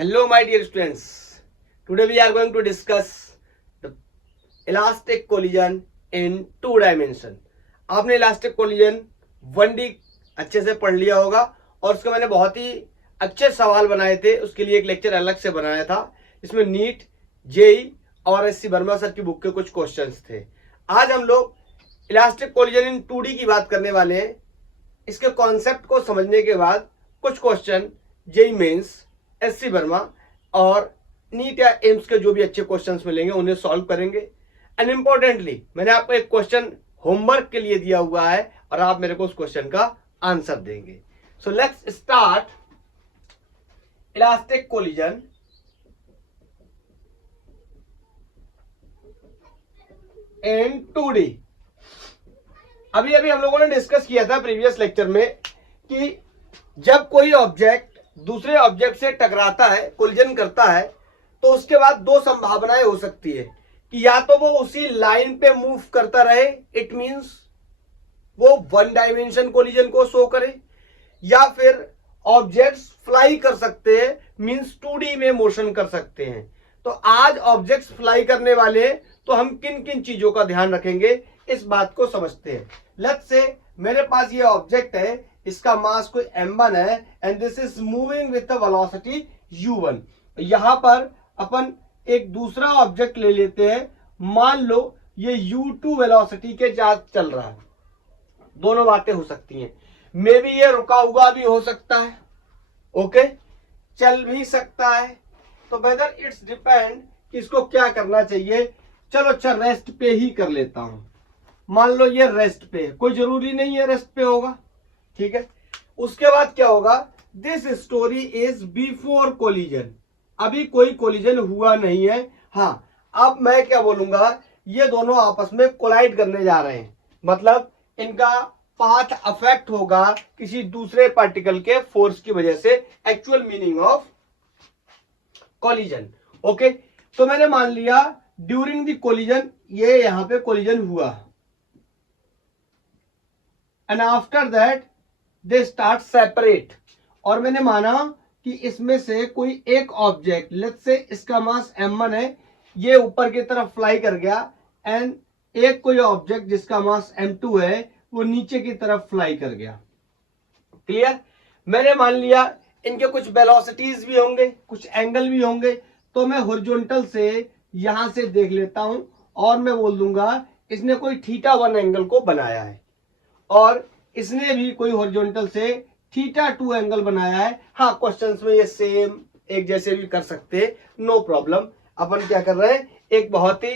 Hello, my dear students. Today we are going to discuss the elastic collision in two dimension. आपने elastic collision 1D अच्छे से पढ़ लिया होगा और उसके मैंने बहुत ही अच्छे सवाल बनाए थे, उसके लिए एक लेक्चर अलग से बनाया था। इसमें नीट, जेई और एससी वर्मा सर की बुक के कुछ क्वेश्चंस थे। आज हम लोग इलास्टिक कोलिजन इन 2D की बात करने वाले हैं। इसके कॉन्सेप्ट को समझने के बाद कुछ question JEE mains, SC Verma और नीट या एम्स के जो भी अच्छे क्वेश्चंस मिलेंगे उन्हें सॉल्व करेंगे। एंड इम्पोर्टेंटली मैंने आपको एक क्वेश्चन होमवर्क के लिए दिया हुआ है और आप मेरे को उस क्वेश्चन का आंसर देंगे। So let's start elastic collision in 2D। अभी हम लोगों ने डिस्कस किया था प्रीवियस लेक्चर में कि जब कोई ऑब्जेक्ट दूसरे ऑब्जेक्ट से टकराता है, कोलिजन करता है, तो उसके बाद दो संभावनाएं हो सकती है कि या तो वो उसी लाइन पे मूव करता रहे, इट मींस वो वन डायमेंशन कोलिजन को शो करे, या फिर ऑब्जेक्ट्स फ्लाई कर सकते हैं, मींस 2D में मोशन कर सकते हैं। तो आज ऑब्जेक्ट्स फ्लाई करने वाले हैं, तो हम किन किन चीजों का ध्यान रखेंगे इस बात को समझते हैं। लेट्स से मेरे पास ये ऑब्जेक्ट है, इसका मास कोई m1 है and this is moving with the velocity u1। यहां पर अपन एक दूसरा ऑब्जेक्ट ले लेते हैं, मान लो ये u2 वेलोसिटी के साथ चल रहा है। दोनों बातें हो सकती हैं, मे बी ये रुका हुआ भी हो सकता है, ओके, चल भी सकता है। तो वेदर इट्स डिपेंड कि इसको क्या करना चाहिए। चलो अच्छा रेस्ट पे ही कर लेता हूं। मान लो ये रेस्ट पे है, कोई जरूरी नहीं है रेस्ट पे होगा, ठीक है। उसके बाद क्या होगा, this story is before collision, अभी कोई कोलिजन हुआ नहीं है। हाँ, अब मैं क्या बोलूंगा, ये दोनों आपस में कोलाइड करने जा रहे हैं, मतलब इनका पाथ अफेक्ट होगा किसी दूसरे पार्टिकल के फोर्स की वजह से। Actual meaning of collision, okay. तो मैंने मान लिया ड्यूरिंग द कोलिजन ये यहां पे कोलिजन हुआ and after that they start separate, और मैंने माना कि इसमें से कोई एक ऑब्जेक्ट, लेट्स से इसका मास m1 है, ये ऊपर की तरफ फ्लाई कर गया, एंड एक कोई ऑब्जेक्ट जिसका मास m2 है वो नीचे की तरफ फ्लाई कर गया। क्लियर। मैंने मान लिया इनके कुछ वेलोसिटीज भी होंगे, कुछ एंगल भी होंगे, तो मैं हॉरिजॉन्टल से यहां से देख लेता हूं और मैं बोल दूंगा इसने कोई θ1 एंगल को बनाया है और इसने भी कोई हॉरिजॉन्टल से θ2 एंगल बनाया है। हाँ, क्वेश्चंस में ये सेम एक जैसे भी कर सकते हैं, नो प्रॉब्लम। अपन क्या कर रहे हैं, एक बहुत ही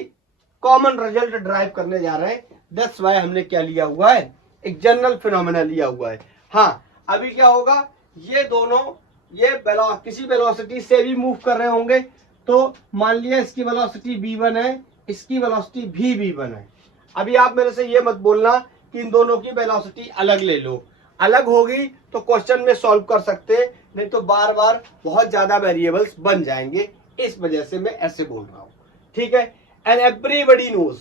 कॉमन रिजल्ट ड्राइव करने जा रहे हैं। दैट्स व्हाई हमने क्या लिया हुआ है, एक जनरल फिनोमेना लिया हुआ है। हाँ, अभी क्या होगा, ये दोनों ये किसी वेलोसिटी से भी मूव कर रहे होंगे, तो मान लिया इसकी वेलोसिटी v1 है, इसकी वेलोसिटी भी v1 है। अभी आप मेरे से ये मत बोलना कि इन दोनों की वेलोसिटी अलग ले लो, अलग होगी तो क्वेश्चन में सॉल्व कर सकते, नहीं तो बार बार बहुत ज्यादा वेरिएबल्स बन जाएंगे, इस वजह से मैं ऐसे बोल रहा हूं, ठीक है। एंड एवरीबॉडी नोज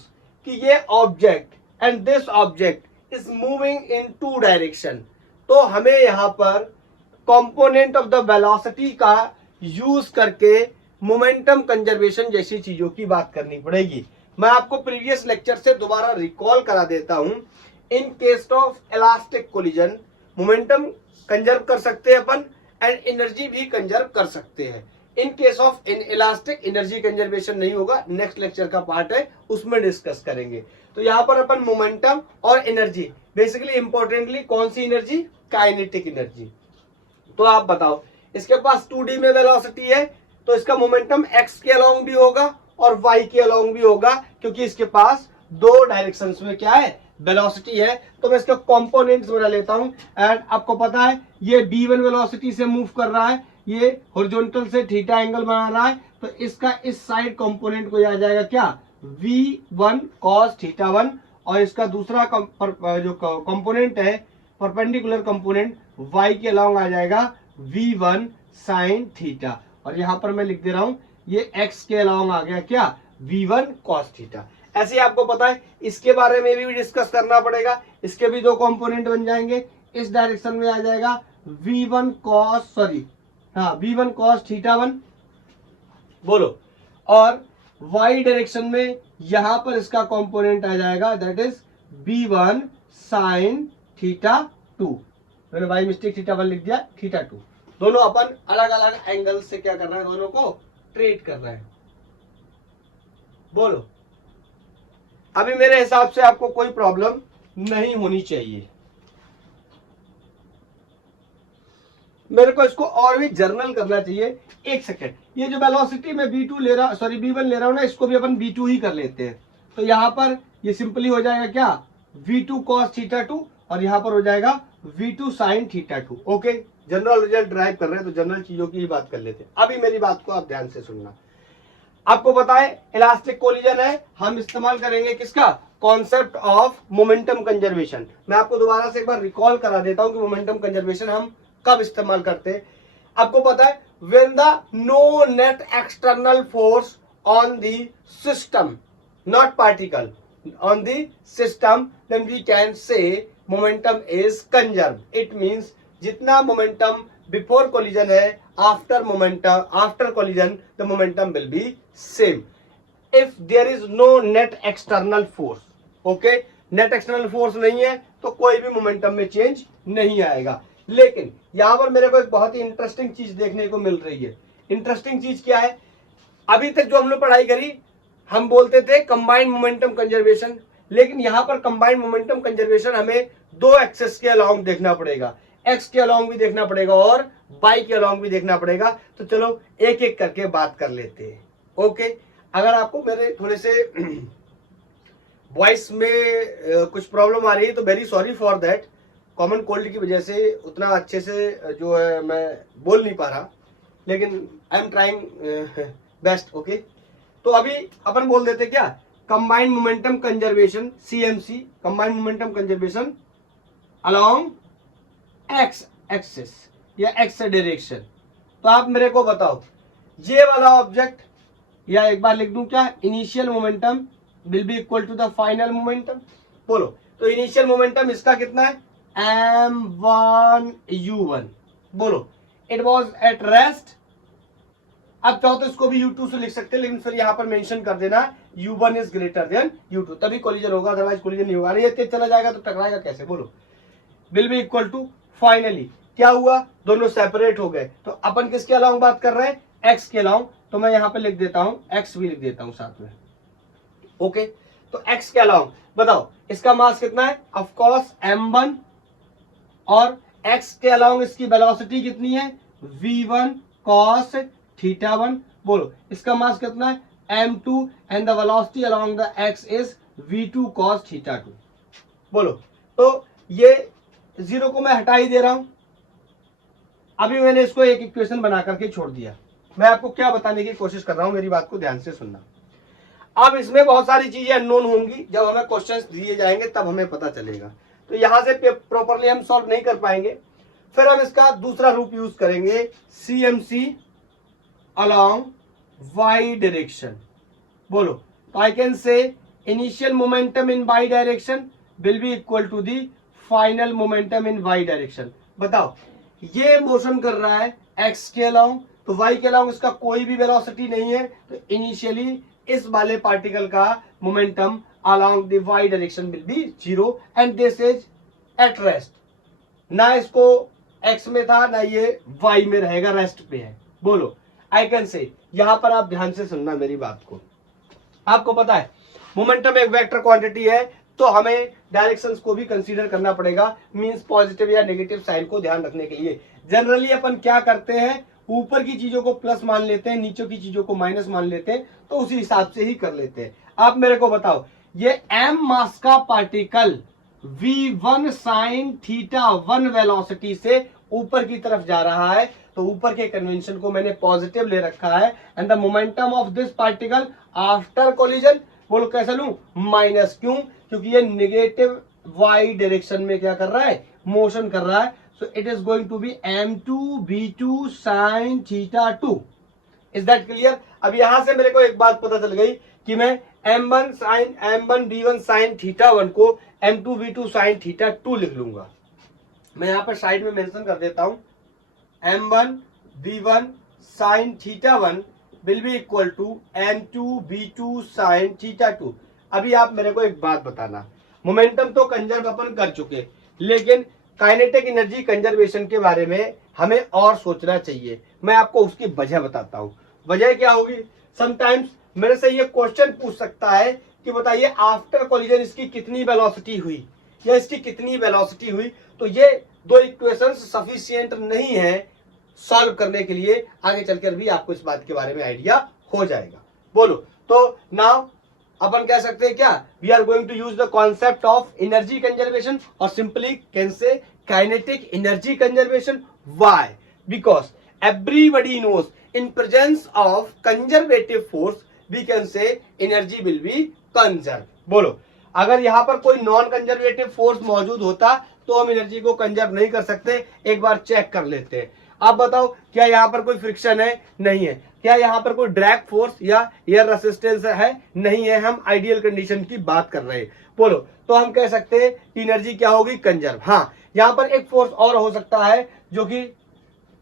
कि ये object and this object is moving in two direction, तो हमें यहां पर कंपोनेंट ऑफ द वेलोसिटी का यूज करके मोमेंटम कंजर्वेशन जैसी चीजों की बात करनी पड़ेगी। मैं आपको प्रीवियस लेक्चर से दोबारा रिकॉल करा देता हूं। In case of elastic collision momentum conserve कर सकते हैं अपन एंड एनर्जी भी कंजर्व कर सकते हैं। In case of in elastic energy conservation नहीं होगा, नेक्स्ट लेक्चर का पार्ट है उसमें डिस्कस करेंगे। तो यहाँ पर अपन मोमेंटम और एनर्जी, बेसिकली इंपॉर्टेंटली कौन सी एनर्जी, काइनेटिक एनर्जी। तो आप बताओ, इसके पास 2D में वेलोसिटी है तो इसका मोमेंटम x के अलोंग भी होगा और y के अलोंग भी होगा, क्योंकि इसके पास दो डायरेक्शंस में क्या है, वेलोसिटी है। तो मैं इसका कंपोनेंट्स बना लेता हूं। एंड आपको पता है ये v1 वेलोसिटी से मूव कर रहा है, ये हॉरिजॉन्टल से θ एंगल बना रहा है, तो इसका इस साइड कंपोनेंट को आ जाएगा क्या, v1 cos θ1, और इसका दूसरा जो कंपोनेंट है परपेंडिकुलर कंपोनेंट y के अलोंग आ जाएगा v1 sin θ, और यहां पर मैं लिख दे रहा हूं ये x के अलोंग आ गया क्या, v1 cos θ। ऐसे आपको पता है इसके बारे में भी डिस्कस करना पड़ेगा, इसके भी दो कंपोनेंट बन जाएंगे। इस डायरेक्शन में आ जाएगा v1 cos v1 cos θ1, बोलो। और y डायरेक्शन में यहां पर इसका कंपोनेंट आ जाएगा, that is b1 sine theta 2। मैंने बाई मिस्टेक थीटा 1 लिख दिया, थीटा 2। दोनों अपन अलग अलग एंगल से क्या कर रहे हैं, दोनों को ट्रीट कर रहे हैं। बोलो, अभी मेरे हिसाब से आपको कोई प्रॉब्लम नहीं होनी चाहिए। मेरे को इसको और भी जर्नल करना चाहिए। एक सेकेंड, ये जो वेलोसिटी में b2 ले रहा, सॉरी b1 ले रहा हूं ना, इसको भी अपन b2 ही कर लेते हैं। तो यहां पर ये सिंपली हो जाएगा क्या, v2 cos थीटा 2, और यहां पर हो जाएगा v2 sin theta 2। Okay, general result drive कर रहे हैं तो जनरल चीजों की ही बात कर लेते हैं। अभी मेरी बात को आप ध्यान से सुनना। आपको पता है इलास्टिक कोलिजन है, हम इस्तेमाल करेंगे किसका, कॉन्सेप्ट ऑफ मोमेंटम कंजर्वेशन। मैं आपको दोबारा से एक बार रिकॉल करा देता हूं कि मोमेंटम कंजर्वेशन हम कब इस्तेमाल करते हैं। आपको पता है, when the no net external force on the system, not particle, on the system, then we can say momentum is conserve. It means जितना मोमेंटम बिफोर कोलिजन है, after momentum, after collision the momentum will be same if there is no net external force. Okay, net external force नहीं है तो कोई भी momentum में change नहीं आएगा। लेकिन यहां पर मेरे को एक बहुत ही इंटरेस्टिंग चीज देखने को मिल रही है। इंटरेस्टिंग चीज क्या है, अभी तक जो हम लोग पढ़ाई करी, हम बोलते थे कंबाइंड मोमेंटम कंजर्वेशन, लेकिन यहां पर कंबाइंड मोमेंटम कंजर्वेशन हमें दो एक्सेस के अलोंग देखना पड़ेगा, एक्स के अलोंग भी देखना पड़ेगा और वाई के अलोंग भी देखना पड़ेगा। तो चलो एक एक करके बात कर लेते हैं। ओके, अगर आपको मेरे थोड़े से वॉइस में कुछ प्रॉब्लम आ रही है तो very sorry for that. Common cold की वजह से उतना अच्छे से जो है मैं बोल नहीं पा रहा, लेकिन I am trying best. Okay, तो अभी अपन बोल देते क्या, combined momentum conservation, CMC, combined momentum conservation along x axis या एक्स डायरेक्शन। तो आप मेरे को बताओ, ये वाला ऑब्जेक्ट, या एक बार लिख दूं क्या, initial momentum will be equal to the final momentum. बोलो, तो इनिशियल मोमेंटम इसका कितना है, m1u1। बोलो, इट वॉज एट रेस्ट। अब चाहो तो इसको भी u2 से लिख सकते हैं, लेकिन फिर यहां पर मेंशन कर देना u1 is greater than u2, तभी कोलिजन होगा, अदरवाइज कोलिजन नहीं होगा। अरे ये तेज चला जाएगा तो टकराएगा कैसे। बोलो, will be equal to, finally क्या हुआ, दोनों सेपरेट हो गए। तो अपन किसके अलाउंग बात कर रहे हैं, एक्स के अलाउंग। तो मैं यहां पे लिख देता हूं, एक्स भी लिख देता हूं साथ में। ओके, तो एक्स के अलाउंग बताओ इसका मास कितना है, ऑफ कोर्स m1, और एक्स के अलाउंग इसकी वेलोसिटी कितनी है, v1 cos थीटा 1। बोलो, इसका मास कितना है, m2, and the velocity along the x is v2 cos theta 2। बोलो, तो ये जीरो को मैं हटा ही दे रहा हूं। अभी मैंने इसको एक इक्वेशन बना करके छोड़ दिया। मैं आपको क्या बताने की कोशिश कर रहा हूं, मेरी बात को ध्यान से सुनना। अब इसमें बहुत सारी चीजें अननोन होंगी, जब हमें क्वेश्चंस दिए जाएंगे तब हमें पता चलेगा। तो यहां से प्रॉपरली हम सॉल्व नहीं कर पाएंगे, फिर हम इसका दूसरा रूप यूज करेंगे, CMC अलोंग y डायरेक्शन। बोलो, तो I can say initial momentum in y direction will be equal to the final momentum in y direction. बताओ, ये मोशन कर रहा है x के अलोंग, तो y के अलोंग इसका कोई भी वेलोसिटी नहीं है, तो इनिशियली इस वाले पार्टिकल का momentum along the y direction will B 0 and this is at rest. ना इसको x में था ना ये y में रहेगा, रेस्ट पे है। बोलो, आई कैन से, यहां पर आप ध्यान से सुनना मेरी बात को। आपको पता है मोमेंटम एक वेक्टर क्वांटिटी है, तो हमें डायरेक्शंस को भी कंसीडर करना पड़ेगा, मींस पॉजिटिव या नेगेटिव साइन को ध्यान रखने के लिए। जनरली अपन क्या करते हैं, ऊपर की चीजों को प्लस मान लेते हैं, नीचे की चीजों को माइनस मान लेते हैं, तो उसी हिसाब से ही कर लेते हैं। आप मेरे को बताओ, ये m मास का particle v1 sin theta 1 velocity से ऊपर की तरफ जा रहा है, तो ऊपर के कन्वेंशन को मैंने पॉजिटिव ले रखा है, and the momentum of this particle after collision, बोलो कैसे लूं, माइनस। क्यों, क्योंकि ये नेगेटिव y डायरेक्शन में क्या कर रहा है, मोशन कर रहा है। So it is going to be m2 v2 sin theta 2। Is that clear. अब यहां से मेरे को एक बात पता चल गई कि मैं m1 v1 sin थीटा 1 को m2 v2 sin थीटा 2 लिख लूंगा। मैं यहां पर साइड में मेंशन कर देता हूं, m1 v1 sin theta 1 will be equal to m2v2 sin θ2। अभी आप मेरे को एक बात बताना, मोमेंटम तो कंजर्व अपन कर चुके, लेकिन काइनेटिक एनर्जी कंजर्वेशन के बारे में हमें और सोचना चाहिए। मैं आपको उसकी वजह बताता हूं। वजह क्या होगी, समटाइम्स मेरे से ये क्वेश्चन पूछ सकता है कि बताइए आफ्टर कोलिजन इसकी कितनी वेलोसिटी हुई या इसकी कितनी वेलोसिटी हुई। तो ये दो इक्वेशंस सफिशिएंट नहीं है सॉल्व करने के लिए। आगे चलकर भी आपको इस बात के बारे में आइडिया हो जाएगा। बोलो, तो नाउ अपन कह सकते हैं क्या, we are going to use the concept of energy conservation or simply can say kinetic energy conservation. Why? Because everybody knows in presence of conservative force we can say energy will be conserve. बोलो, अगर यहां पर कोई non conservative force मौजूद होता तो हम energy को कंजर्व नहीं कर सकते। एक बार चेक कर लेते हैं। आप बताओ, क्या यहाँ पर कोई फ्रिक्शन है? नहीं है। क्या यहाँ पर कोई ड्रैग फोर्स या एयर रेसिस्टेंस है? नहीं है। हम आइडियल कंडीशन की बात कर रहे हैं। बोलो, तो हम कह सकते हैं कि एनर्जी क्या होगी? कंजर्व। हाँ, यहाँ पर एक फोर्स और हो सकता है जो कि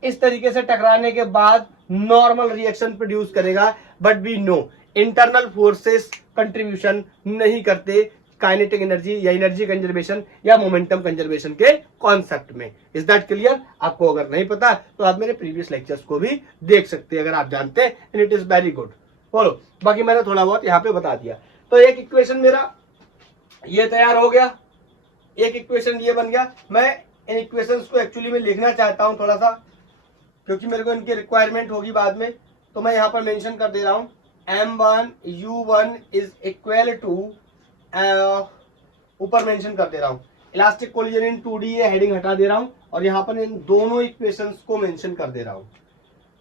इस तरीके से टकराने के बाद नॉर्मल रिएक्शन प्रोड्यूस करेगा, but we know internal forces contribution नहीं करते काइनेटिक एनर्जी या एनर्जी कंजर्वेशन या मोमेंटम कंजर्वेशन के कॉन्सेप्ट में। Is that clear? आपको अगर नहीं पता तो आप मेरे प्रीवियस लेक्चर्स को भी देख सकते हैं अगर आप जानते हैं, and it is very good. बोलो, बाकी मैंने थोड़ा बहुत यहाँ पे बता दिया। तो एक इक्वेशन मेरा ये तैयार हो गया, एक इक्वेशन ये बन गया। मैं इन इक्वेशंस को एक्चुअली में लिखना चाहता हूं थोड़ा सा, क्योंकि मेरे को इनकी रिक्वायरमेंट होगी बाद में। तो मैं यहाँ पर मेंशन कर दे रहा हूं m1u1 इज इक्वल टू, ऊपर मेंशन कर दे रहा हूं इलास्टिक कोलिजन इन 2D, ये हेडिंग हटा दे रहा हूं और यहां पर इन दोनों इक्वेशंस को मेंशन कर दे रहा हूं।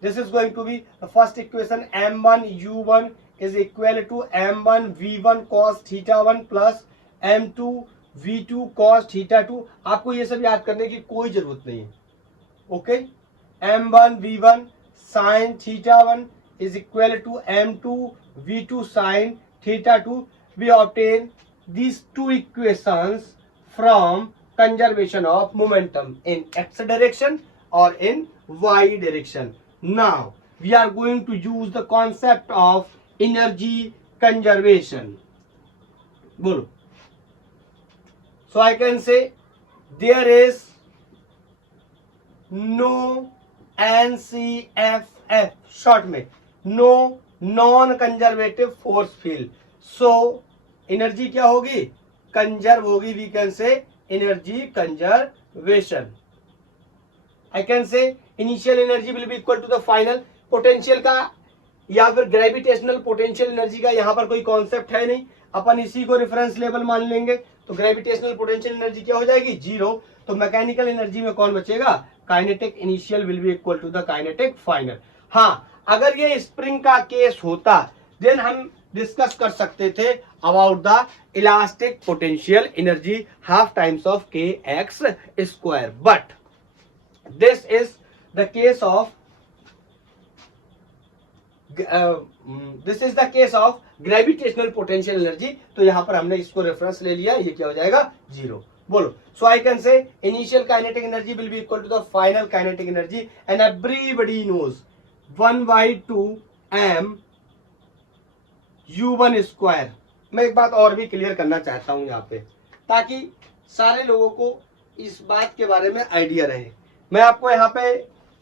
This is going to be the first equation, m1u1 is equal to m1v1 cos θ1 plus m2v2 cos θ2। आपको ये सब याद करने की कोई जरूरत नहीं है। Okay, m1v1 sin θ1 is equal to m2v2 sin θ2। We obtain these two equations from conservation of momentum in x direction or in y direction. Now we are going to use the concept of energy conservation. Bolo. So I can say there is no NCFF, short में no non conservative force field. So energy क्या होगी? Conserve होगी। We can say energy conservation. I can say initial energy will be equal to the final potential का या फिर gravitational potential energy का यहाँ पर कोई कॉन्सेप्ट है नहीं, अपन इसी को रेफरेंस लेवल मान लेंगे। तो ग्रेविटेशनल पोटेंशियल एनर्जी क्या हो जाएगी? जीरो। तो मैकेनिकल एनर्जी में कौन बचेगा? Kinetic initial will be equal to the kinetic final. हाँ, अगर ये स्प्रिंग का केस होता देन हम डिस्कस कर सकते थे about the elastic potential energy half times of K X square, but this is the case of gravitational potential energy. तो यहां पर हमने इसको रेफरेंस ले लिया, ये क्या हो जाएगा? जीरो। बोलो, so I can say initial kinetic energy will be equal to the final kinetic energy and everybody knows 1/2 m(u1 square. मैं एक बात और भी क्लियर करना चाहता हूं यहाँ पे, ताकि सारे लोगों को इस बात के बारे में आइडिया रहे। मैं आपको यहाँ पे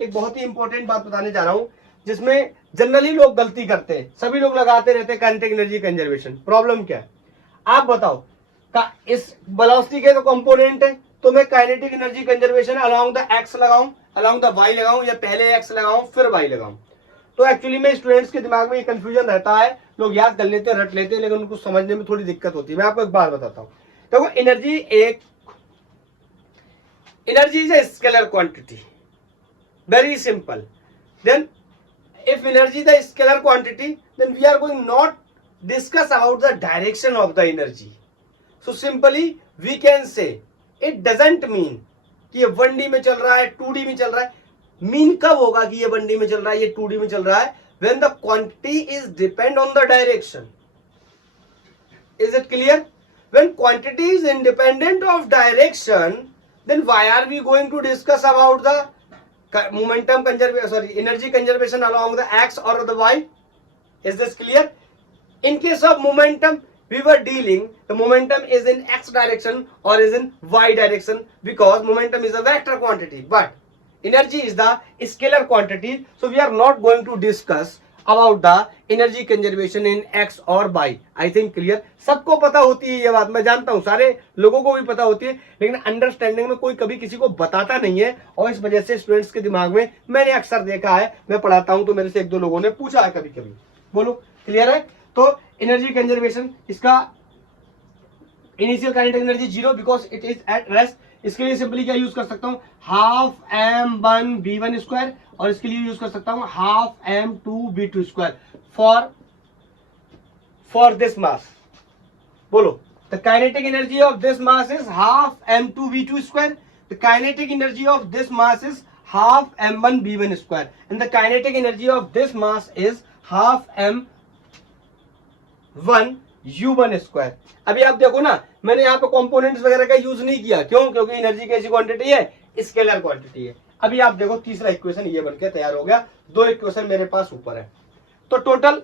एक बहुत ही इंपॉर्टेंट बात बताने जा रहा हूं जिसमें जनरली लोग गलती करते हैं। सभी लोग लगाते रहते हैं काइनेटिक एनर्जी कंजर्वेशन। प्रॉब्लम क्या है आप बताओ? का इस वेलोसिटी के तो कंपोनेंट है, तो मैं kinetic energy conservation along the x लगाऊं, अलोंग द वाई लगाऊं, या पहले एक्स लगाऊं फिर वाई लगाऊं? तो एक्चुअली में स्टूडेंट्स के दिमाग में ये कंफ्यूजन रहता है, लोग याद कर लेते हैं, रट लेते हैं, लेकिन उनको समझने में थोड़ी दिक्कत होती है। मैं आपको एक बात बताता हूं। देखो, energy is a scalar quantity, very simple. Then if energy the scalar quantity, then we are going not discuss about the direction of the energy. So simply we can say it doesn't mean कि ये 1D में चल रहा है 2D में चल रहा है। मीन कब होगा कि ये 1D में चल रहा है ये 2D में चल रहा है? when the quantity is depend on the direction. Is it clear? When quantity is independent of direction, then why are we going to discuss about the momentum conservation, sorry, energy conservation along the x or the y? Is this clear? In case of momentum, we were dealing the momentum is in x direction or is in y direction, because momentum is a vector quantity, but energy is the scalar quantity. So we are not going to discuss about the energy conservation in x और y. I think clear. सबको पता होती है ये बात, मैं जानता हूँ सारे लोगों को भी पता होती है, लेकिन अंडरस्टैंडिंग में कोई कभी किसी को बताता नहीं है, और इस वजह से स्टूडेंट्स के दिमाग में मैंने अक्सर देखा है, मैं पढ़ाता हूँ तो मेरे से एक दो लोगों ने पूछा है कभी कभी. बोलो क्लियर है? तो एनर्जी कंजर्वेशन, इसका initial kinetic energy 0 because it is at rest. इसके लिए सिंपली क्या यूज कर सकता हूं, हाफ m1v1 स्क्वायर, और इसके लिए यूज कर सकता हूं half m2v2 square for this mass. बोलो, the kinetic energy of this mass is half m2v2 square, the kinetic energy of this mass is half m1v1 square, and the kinetic energy of this mass is half m1u1 square. अभी आप देखो ना, मैंने यहाँ पे components वगैरह का use नहीं किया. क्यों? क्योंकि एनर्जी कैसी क्वांटिटी है, स्केलर क्वांटिटी है. अभी आप देखो तीसरा इक्वेशन ये बनके तैयार हो गया. दो इक्वेशन मेरे पास ऊपर है. तो टोटल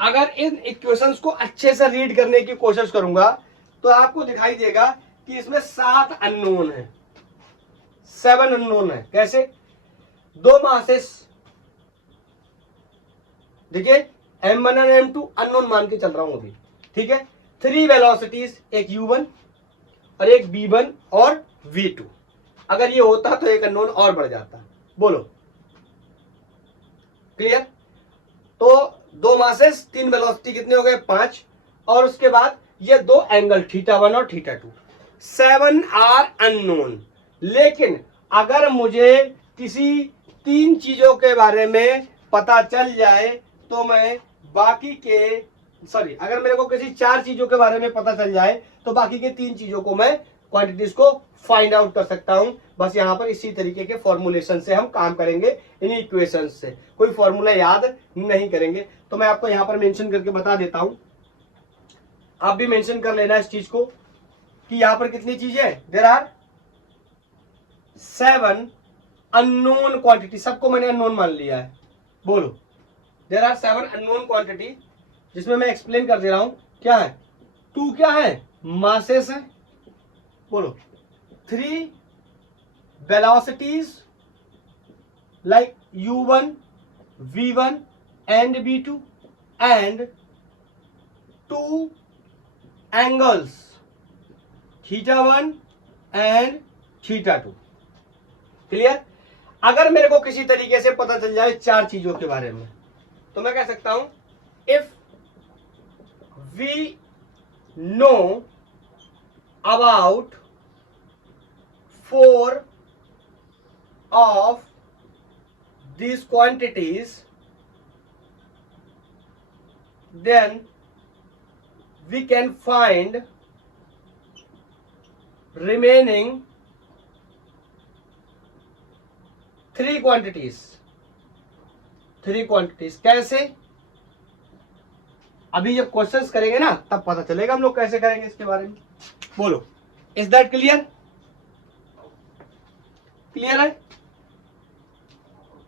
अगर इन इक्वेशंस को अच्छे से रीड करने की कोशिश करूंगा तो आपको दिखाई देगा कि इसमें 7 अननोन है, 7 अननोन है. कैसे? दो मासेस, देखिए m1 और m2 अननोन मान के चल रहा हूं अभी, ठीक है. 3 वेलोसिटीज, एक u1 और एक v1 और v2. अगर ये होता तो एक अननोन और बढ़ जाता. बोलो क्लियर? तो दो मासेस, 3 वेलोसिटी, कितने हो गए? 5. और उसके बाद ये दो एंगल θ1 और θ2. 7 आर अननोन. लेकिन अगर मुझे किसी 3 चीजों के बारे में पता चल जाए तो मैं बाकी के अगर मेरे को किसी 4 चीजों के बारे में पता चल जाए तो बाकी के 3 चीजों को मैं क्वांटिटीज को फाइंड आउट कर सकता हूं. बस यहां पर इसी तरीके के फॉर्मुलेशन से हम काम करेंगे, इन इक्वेशंस से. कोई फॉर्मूला याद नहीं करेंगे. तो मैं आपको यहां पर मेंशन करके बता देता हूं, आप भी मेंशन कर लेना इस चीज को कि यहां पर कितनी चीजें हैं. There are 7 unknown quantity. सबको मैंने अननोन मान लिया है. बोलो, देयर आर 7 अननोन क्वांटिटी, जिसमें मैं एक्सप्लेन कर दे रहा हूं. क्या है? 2 क्या है? मासेस है. बोलो, 3 velocities like u1, v1 and v2, and 2 angles θ1 and θ2. Clear? अगर मेरे को किसी तरीके से पता चल जाए 4 चीजों के बारे में तो मैं कह सकता हूं, if we know about 4 of these quantities, then we can find remaining 3 quantities. 3 quantities कैसे? अभी जब क्वेश्चंस करेंगे ना तब पता चलेगा हम लोग कैसे करेंगे इसके बारे में. बोलो, इज दैट क्लियर? क्लियर है?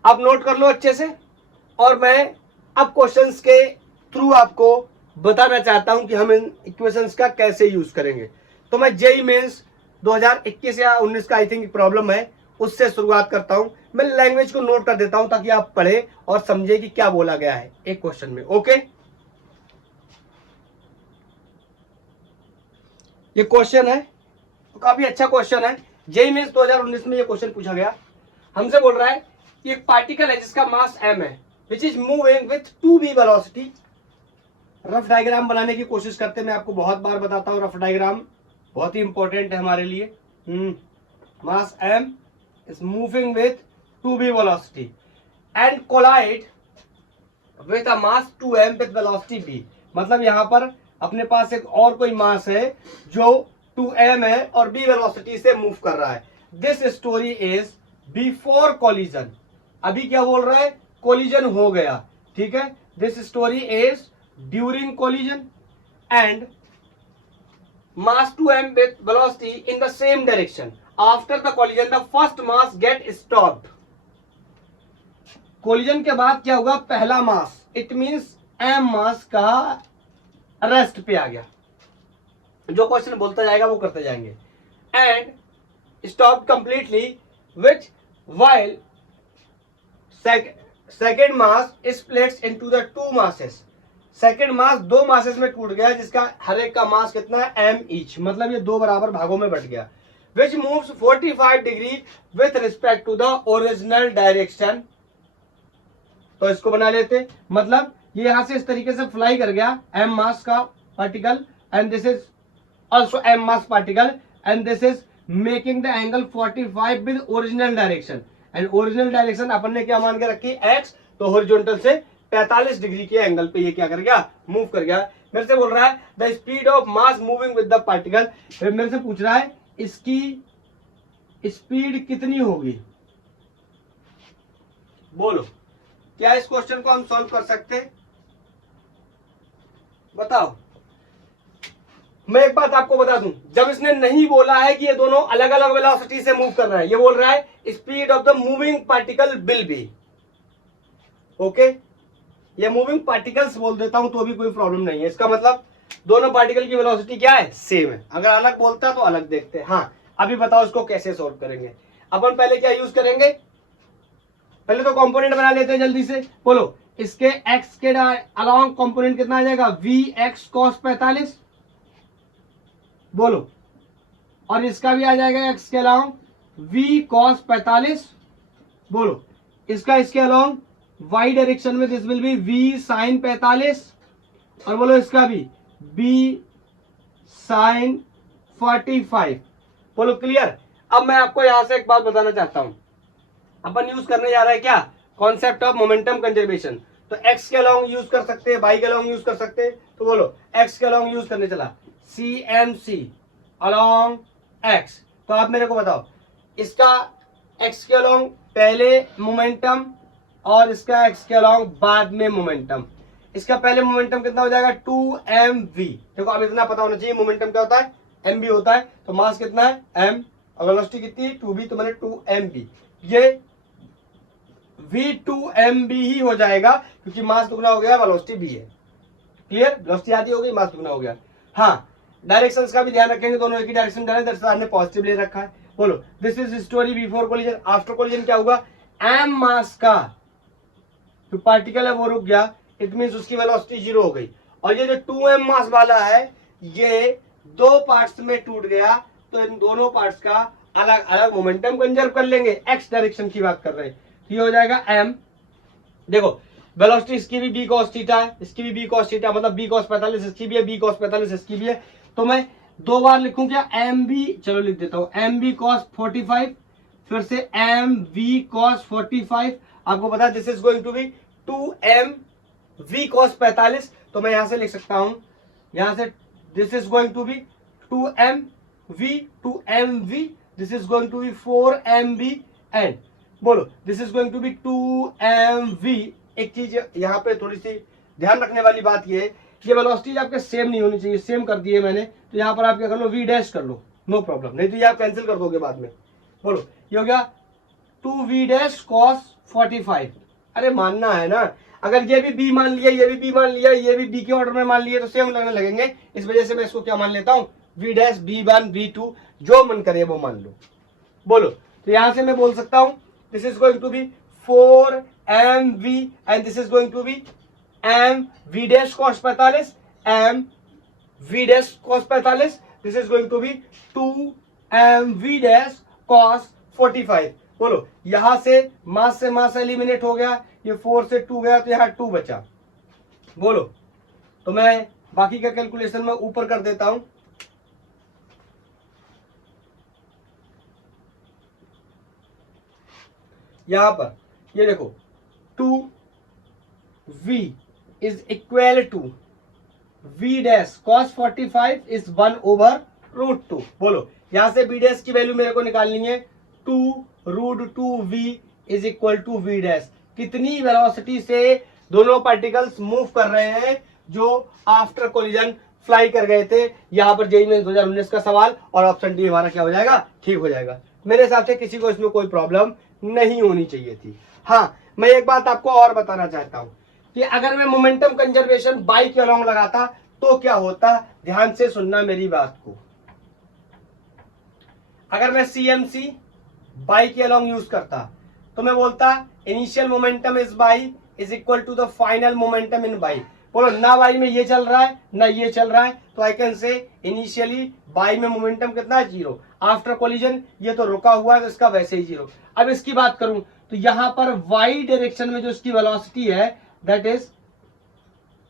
आप नोट कर लो अच्छे से. और मैं अब क्वेश्चंस के थ्रू आपको बताना चाहता हूं कि हम इन इक्वेशंस का कैसे यूज करेंगे. तो मैं जेईई मेंस 2021 या 19 का आई थिंक प्रॉब्लम है, उससे शुरुआत करता हूं. मैं लैंग्वेज को नोट कर देता हूं ताकि आप पढ़े और समझे कि क्या बोला गया है एक क्वेश्चन में. ओके, ये क्वेश्चन है तो काफी अच्छा क्वेश्चन है. जेईई मेंस 2019 में ये क्वेश्चन पूछा गया. हमसे बोल रहा है कि एक पार्टिकल है जिसका मास m है, which is moving with 2v velocity. Rough diagram बनाने की कोशिश करते, मैं आपको बहुत बार बताता हूँ रफ डायग्राम बहुत ही इंपॉर्टेंट है हमारे लिए. मास m is moving with 2v velocity and collide with a mass 2m with velocity v. मतलब यहां पर अपने पास एक और कोई मास है जो 2m है और b वेलोसिटी से मूव कर रहा है. This story is before collision. अभी क्या बोल रहा है? कोलिजन हो गया. ठीक है, this story is during collision and mass 2m with velocity in the same direction. After the collision, the first mass get stopped. Collision के बाद क्या होगा? पहला mass it means m mass का रेस्ट पे आ गया। जो क्वेश्चन बोलता जाएगा वो करते जाएंगे। And stop completely which while second mass is placed into the two masses. Second mass दो मासेस में टूट गया जिसका हर एक का मास कितना है m ईच, मतलब ये दो बराबर भागों में बट गया। Which moves 45 degree with respect to the original direction. तो इसको बना लेते, मतलब ये यहां से इस तरीके से फ्लाई कर गया m मास का particle and this is also m mass particle and this is making the angle 45 with original direction. And original direction अपन ने क्या मान के रखी x, तो हॉरिजॉन्टल से 45 डिग्री के एंगल पे ये क्या कर गया, मूव कर गया। मेरे से बोल रहा है the speed of mass moving with the particle. मेरे से पूछ रहा है इसकी स्पीड कितनी होगी। बोलो क्या इस क्वेश्चन को हम सॉल्व कर सकते, बताओ। मैं एक बात आपको बता दूं, जब इसने नहीं बोला है कि ये दोनों अलग अलग वेलोसिटी से मूव कर रहे हैं, ये बोल रहा है speed of the moving particle will be, okay. ये मूविंग पार्टिकल्स बोल देता हूं तो भी कोई प्रॉब्लम नहीं है, इसका मतलब दोनों पार्टिकल की वेलोसिटी क्या है, सेम है। अगर अलग बोलता है तो अलग देखते हैं। हाँ अभी बताओ इसको कैसे सॉल्व करेंगे। अपन पहले क्या यूज करेंगे, पहले तो कंपोनेंट बना लेते हैं जल्दी से। बोलो इसके x के अलोंग कंपोनेंट कितना आ जाएगा, vx cos 45। बोलो, और इसका भी आ जाएगा x के अलोंग v cos 45। बोलो इसका इसके अलोंग y डायरेक्शन में this will be v sin 45। और बोलो इसका भी b sin 45। बोलो क्लियर। अब मैं आपको यहां से एक बात बताना चाहता हूं, अपन यूज करने जा रहे हैं क्या, कॉन्सेप्ट ऑफ मोमेंटम कंजर्वेशन। तो x के अलोंग यूज कर सकते हैं, y के अलोंग यूज कर सकते हैं। तो बोलो x के अलोंग यूज करने चला, CMC अलोंग x। तो आप मेरे को बताओ इसका x के अलोंग पहले मोमेंटम और इसका x के अलोंग बाद में मोमेंटम। इसका पहले मोमेंटम कितना हो जाएगा 2mv। देखो अब इतना पता होना चाहिए मोमेंटम क्या होता है, mv होता है। तो मास कितना है m और वेलोसिटी कितनी है 2v, तो मैंने 2mv, ये v2mv ही हो जाएगा क्योंकि मास दुगना हो गया, वेलोसिटी भी है। क्लियर, वेलोसिटी आधी हो गई, मास दुगना हो गया। हाँ डायरेक्शंस का भी ध्यान रखेंगे, दोनों एक ही डायरेक्शन जा रहे हैं, दरअसल ने पॉजिटिव ले रखा है। बोलो this is story before collision. After collision क्या होगा, m मास का जो पार्टिकल है वो रुक गया, इट मींस उसकी वेलोसिटी 0 हो गई। और ये जो 2m मास वाला है ये दो पार्ट्स में टूट गया, तो इन दोनों पार्ट्स का अलग अलग मोमेंटम कंजर्व कर लेंगे। x डायरेक्शन की बात कर रहे हैं, ये हो जाएगा m। देखो वेलोसिटी इसकी भी b cos थीटा है, इसकी भी b cos थीटा, मतलब b cos 45, इसकी भी है b cos 45, इसकी भी है। तो मैं दो बार लिखूं क्या, mb, चलो लिख देता हूं mb cos 45, फिर से mv cos 45। आपको पता है this is going to be 2mv cos 45। तो मैं यहां से लिख सकता हूं, यहां से this is going to be 2mv, this is going to be 4mv and बोलो this is going to be 2mv। एक चीज यहाँ पे थोड़ी सी ध्यान रखने वाली बात ये है, ये वेलोसिटी आपके सेम नहीं होनी चाहिए। सेम कर दिए मैंने, तो यहाँ पर आप क्या कर लो, v डैश कर लो, नो प्रॉब्लम, नहीं तो ये आप कैंसिल कर दोगे बाद में। बोलो ये हो गया 2v डैश cos 45। अरे मानना है ना, अगर ये भी b मान लिया, ये भी b मान लिया, ये भी b के ऑर्डर में मान लिया तो सेम लगने लगेंगे। इस वजह से मैं इसको क्या मान लेता हूँ, v डैश b1 v2, जो मन करे वो मान लो। बोलो तो यहां से मैं बोल सकता हूं this is going to be 4mv and this is going to be mv dash cos 45, mv dash cos 45, this is going to be 2mv dash cos 45। बोलो यहां से मास एलिमिनेट हो गया, ये 4 से 2 गया तो यहां 2 बचा। बोलो तो मैं बाकी का कैलकुलेशन में ऊपर कर देता हूं। यहां पर ये देखो 2v is equal to v dash cos 45 is 1/√2। बोलो यहां से b डैश की वैल्यू मेरे को निकालनी है 2√2v is equal to v dash. कितनी वेलोसिटी से दोनों पार्टिकल्स मूव कर रहे हैं जो आफ्टर कोलिजन फ्लाई कर गए थे। यहां पर जेईई मेंस 2019 का सवाल, और ऑप्शन डी हमारा क्या हो जाएगा, ठीक हो जाएगा। मेरे हिसाब से किसी को इसमें कोई प्रॉब्लम नहीं होनी चाहिए थी। हाँ मैं एक बात आपको और बताना चाहता हूं, कि अगर मैं मोमेंटम कंजर्वेशन बाई के अलोंग लगाता तो क्या होता। ध्यान से सुनना मेरी बात को। अगर मैं सीएमसी बाई के अलोंग यूज करता तो मैं बोलता initial momentum is by is equal to the final momentum in by. बोलो ना बाई में ये चल रहा है ना ये चल रहा है, तो आई कैन से इनिशियली बाई में मोमेंटम कितना है, 0। आफ्टर कोलिजन ये तो रुका हुआ है तो इसका वैसे ही 0। अब इसकी बात करूं तो यहां पर वाई डायरेक्शन में जो इसकी वेलोसिटी है that is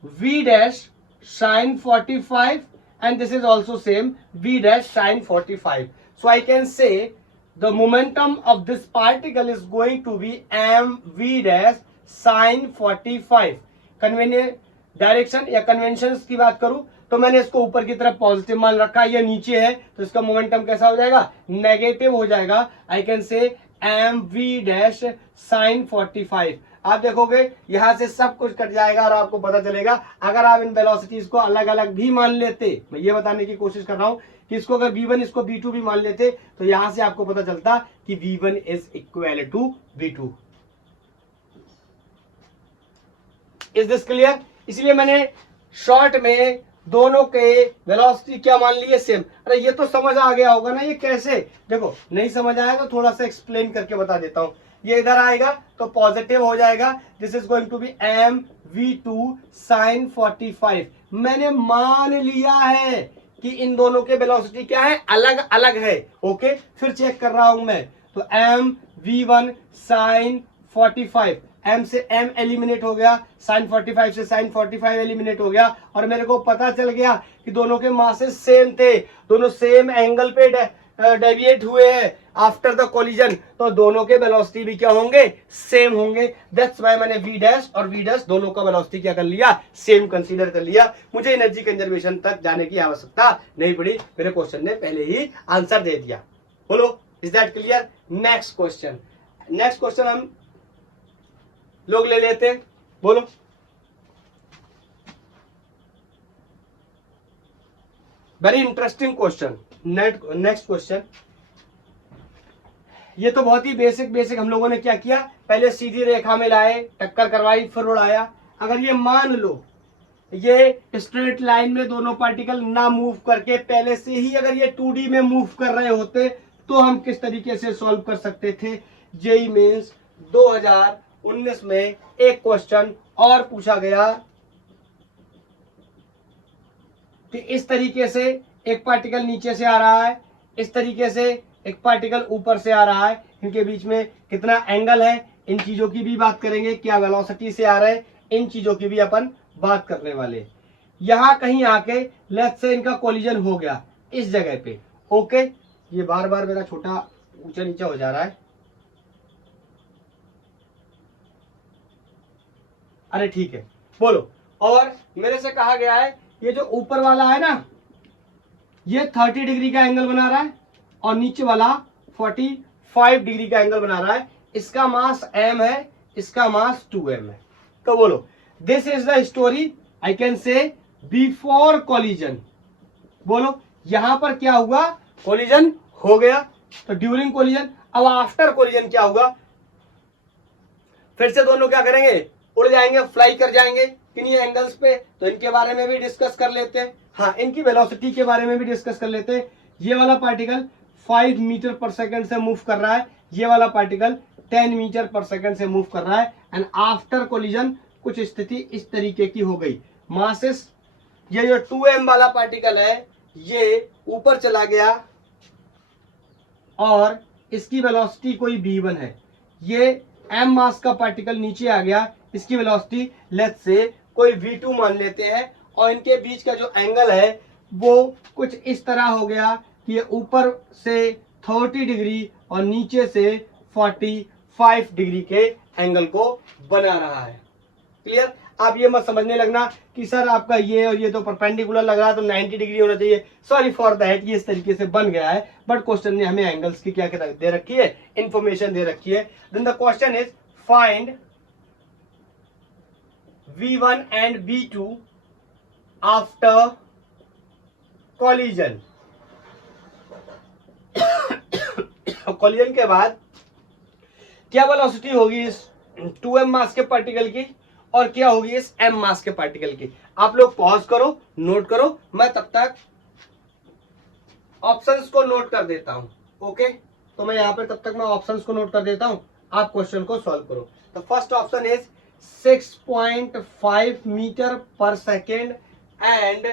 v dash sin 45 and this is also same v dash sin 45. So I can say the momentum of this particle is going to be m v dash sin 45. Convention direction या convention की बात करूं तो मैंने इसको ऊपर की तरफ पॉजिटिव मान रखा है, ये नीचे है तो इसका मोमेंटम कैसा हो जाएगा, नेगेटिव हो जाएगा। I can say M V dash sine 45। आप देखोगे यहां से सब कुछ कट जाएगा और आपको पता चलेगा। अगर आप इन वेलोसिटीज को अलग अलग भी मान लेते, मैं ये बताने की कोशिश कर रहा हूं कि इसको अगर v1 इसको v2 भी मान लेते तो यहां से आपको पता चलता कि v1 is equal to v2। Is this clear? इसलिए मैंने शॉर्ट में दोनों के वेलोसिटी क्या मान लिए, सेम। अरे ये तो समझ आ गया होगा ना, ये कैसे, देखो नहीं समझ आया तो थोड़ा सा एक्सप्लेन करके बता देता हूं। ये इधर आएगा तो पॉजिटिव हो जाएगा, this is going to be M V two sine 45। मैंने मान लिया है कि इन दोनों के वेलोसिटी क्या है, अलग अलग है। ओके, फिर चेक कर रहा हूं मैं, तो M V one sine 45, m से m एलिमिनेट हो गया, साइन 45 से साइन 45 एलिमिनेट हो गया, और मेरे को पता चल गया कि दोनों के मासेस सेम थे, दोनों सेम एंगल पे डेविएट हुए हैं आफ्टर द कोलिजन, तो दोनों के वेलोसिटी भी क्या होंगे, सेम होंगे। दैट्स व्हाई मैंने v डैश और v डैश दोनों का वेलोसिटी क्या कर लिया, सेम कंसीडर कर लिया। मुझे एनर्जी कंजर्वेशन तक जाने की आवश्यकता नहीं पड़ी, मेरे क्वेश्चन ने पहले ही आंसर दे दिया। बोलो, is that clear? Next question, next question हम लोग ले लेते हैं। बोलो, very interesting question. Next question, ये तो बहुत ही बेसिक हम लोगों ने क्या किया, पहले सीधी रेखा में लाए, टक्कर करवाई, फिर उड़ाया। अगर ये मान लो ये स्ट्रेट लाइन में दोनों पार्टिकल ना मूव करके पहले से ही अगर ये 2D में मूव कर रहे होते तो हम किस तरीके से सॉल्व कर सकते थे। जेईई मेंस 2019 में एक क्वेश्चन और पूछा गया कि इस तरीके से एक पार्टिकल नीचे से आ रहा है, इस तरीके से एक पार्टिकल ऊपर से आ रहा है, इनके बीच में कितना एंगल है, इन चीजों की भी बात करेंगे, क्या वेलोसिटी से आ रहे हैं, इन चीजों की भी अपन बात करने वाले। यहां कहीं आके लेट्स से इनका कोलिजन हो गया इस जगह पे। ओके, ये बार बार मेरा छोटा ऊंचा नीचा हो जा रहा है, अरे ठीक है, बोलो। और मेरे से कहा गया है ये जो ऊपर वाला है ना, ये 30 डिग्री का एंगल बना रहा है और नीचे वाला 45 डिग्री का एंगल बना रहा है। इसका मास m है, इसका मास 2m है। तो बोलो, this is the story I can से बिफोर कोलिजन। बोलो, यहां पर क्या हुआ, कोलिजन हो गया, तो ड्यूरिंग कोलिजन। अब आफ्टर कोलिजन क्या हुआ, फिर से दोनों क्या करेंगे, उड़ जाएंगे, फ्लाई कर जाएंगे किन्हीं एंगल्स पे, तो इनके बारे में भी डिस्कस कर लेते हैं। हाँ, इनकी वेलोसिटी के बारे में भी डिस्कस कर लेते हैं। ये वाला पार्टिकल 5 मीटर पर सेकंड से मूव कर रहा है, ये वाला पार्टिकल 10 मीटर पर सेकंड से मूव कर रहा है, एंड आफ्टर कोलिजन कुछ स्थिति इस तरीके की हो गई। मासेस, ये जो 2m वाला पार्टिकल है ये ऊपर चला गया और इसकी वेलोसिटी कोई v1 है, ये m मास का पार्टिकल नीचे आ गया, इसकी वेलोसिटी लेट्स से कोई v2 मान लेते हैं, और इनके बीच का जो एंगल है वो कुछ इस तरह हो गया कि ये ऊपर से 30 डिग्री और नीचे से 45 डिग्री के एंगल को बना रहा है। क्लियर? आप ये मत समझने लगना कि सर आपका ये और ये तो परपेंडिकुलर लग रहा है तो 90 डिग्री होना चाहिए। सॉरी फॉर दैट, ये इस तरीके से बन गया है, बट क्वेश्चन ने हमें एंगल्स की क्या दे रखी है, इंफॉर्मेशन दे रखी है। Then the question is find v1 and v2 after collision. Collision के बाद क्या वेलोसिटी होगी इस 2m मास के पार्टिकल की, और क्या होगी इस m मास के पार्टिकल की। आप लोग पॉज करो, नोट करो, मैं तब तक ऑप्शंस को नोट कर देता हूं। ओके, तो मैं यहां पर तब तक मैं ऑप्शंस को नोट कर देता हूं, आप क्वेश्चन को सॉल्व करो। तो first option is 6.5 metre per second and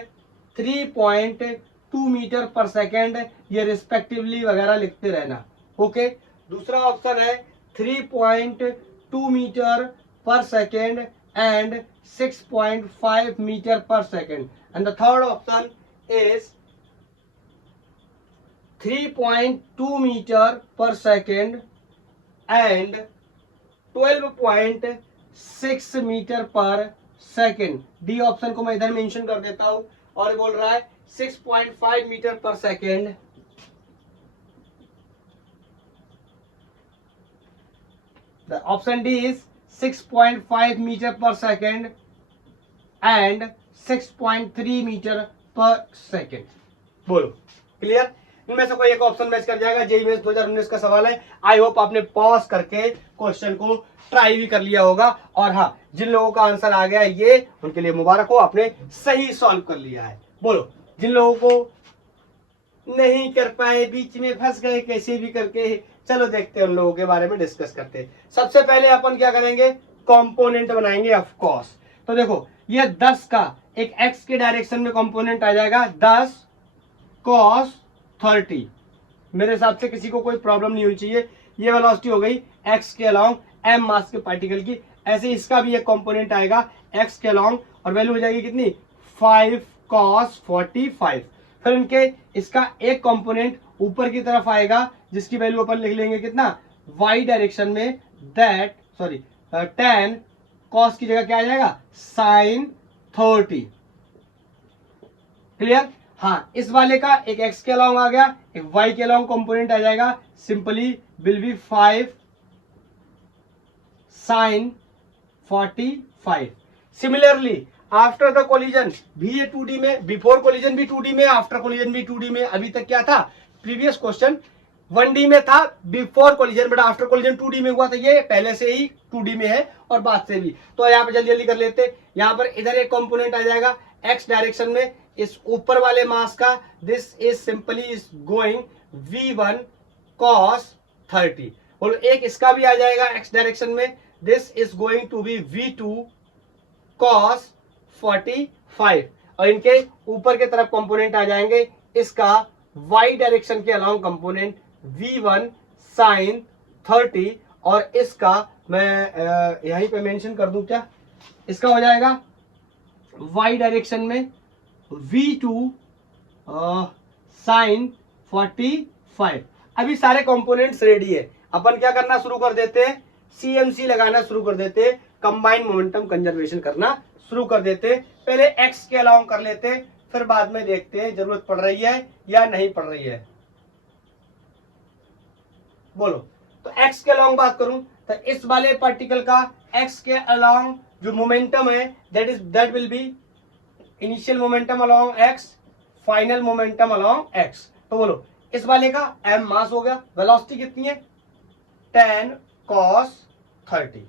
3.2 metre per second, ये रिस्पेक्टिवली वगैरह लिखते रहना। ओके, दूसरा ऑप्शन है 3.2 metre per second and 6.5 metre per second, and the third option is 3.2 metre per second and 12.6 metre per second. D option को मैं इधर mention कर देता हूं, और ये बोल रहा है 6.5 metre per second the option D is 6.5 metre per second and 6.3 metre per second. बोलो क्लियर? इनमें से कोई एक ऑप्शन मैच कर जाएगा। जेईई मेंस 2019 का सवाल है। आई होप आपने पॉज करके क्वेश्चन को ट्राई भी कर लिया होगा, और हाँ, जिन लोगों का आंसर आ गया ये उनके लिए मुबारक हो, आपने सही सॉल्व कर लिया है। बोलो, जिन लोगों को नहीं कर पाए, बीच में फंस गए कैसे भी करके, चलो देखते हैं उन लोगों के बारे में डिस्कस करते हैं। सबसे पहले अपन क्या करेंगे, कंपोनेंट बनाएंगे ऑफ कॉस। तो देखो, ये 10 का एक एक्स के डायरेक्शन में कंपोनेंट आ जाएगा, 10 cos 30। मेरे हिसाब से किसी को कोई प्रॉब्लम नहीं होनी चाहिए। ये वेलोसिटी हो गई एक्स के अलोंग m मास के पार्टिकल की। ऐसे इसका भी एक कंपोनेंट आएगा x के अलोंग, और वैल्यू हो जाएगी कितनी, 5 cos 45। फिर इनके इसका एक कंपोनेंट ऊपर की तरफ आएगा, जिसकी वैल्यू अपन लिख लेंगे कितना, y डायरेक्शन में, दैट सॉरी 10 cos की जगह क्या आ जाएगा, sin 30। क्लियर? हाँ, इस वाले का एक x के अलोंग आ गया, एक y के अलोंग कंपोनेंट आ जाएगा, simply will be 5 sin 45। Similarly after the collision भी ये 2D में, बिफोर कोलिजन भी 2D में, आफ्टर कोलिजन भी 2D में। अभी तक क्या था, प्रीवियस क्वेश्चन 1D में था before collision, but after collision 2D में हुआ था। ये पहले से ही 2D में है और बाद से भी। तो यहाँ पे जल्दी जल्दी कर लेते। यहाँ पर इधर एक कंपोनेंट आ जाएगा x डायरेक्शन में, इस ऊपर वाले मास का, this is simply is going v1 cos 30। और एक इसका भी आ जाएगा x डायरेक्शन में, this is going to be v2 cos 45। और इनके ऊपर के तरफ कंपोनेंट आ जाएंगे, इसका y डायरेक्शन के अलाउंग कंपोनेंट v1 sin 30, और इसका मैं यहीं पे मेंशन कर दूं क्या, इसका हो जाएगा y डायरेक्शन में v2 sin 45। अभी सारे कंपोनेंट्स रेडी है, अपन क्या करना शुरू कर देते हैं, CMC लगाना शुरू कर देते हैं, कंबाइंड मोमेंटम कंजर्वेशन करना शुरू कर देते हैं। पहले x के अलाउंग कर लेते हैं, फिर बाद में देखते हैं जरूरत पड़ रही है या नहीं पड़ रही है। बोलो, तो x के अलाउंग बात करूं तो इस वाले पार्टिकल का x के अलाउंग जो मोमेंटम है, that will be initial momentum along x, final momentum along x। तो बोलो, इस वाले का m मास हो गया, वेलोसिटी कितनी है, 10 cos 30।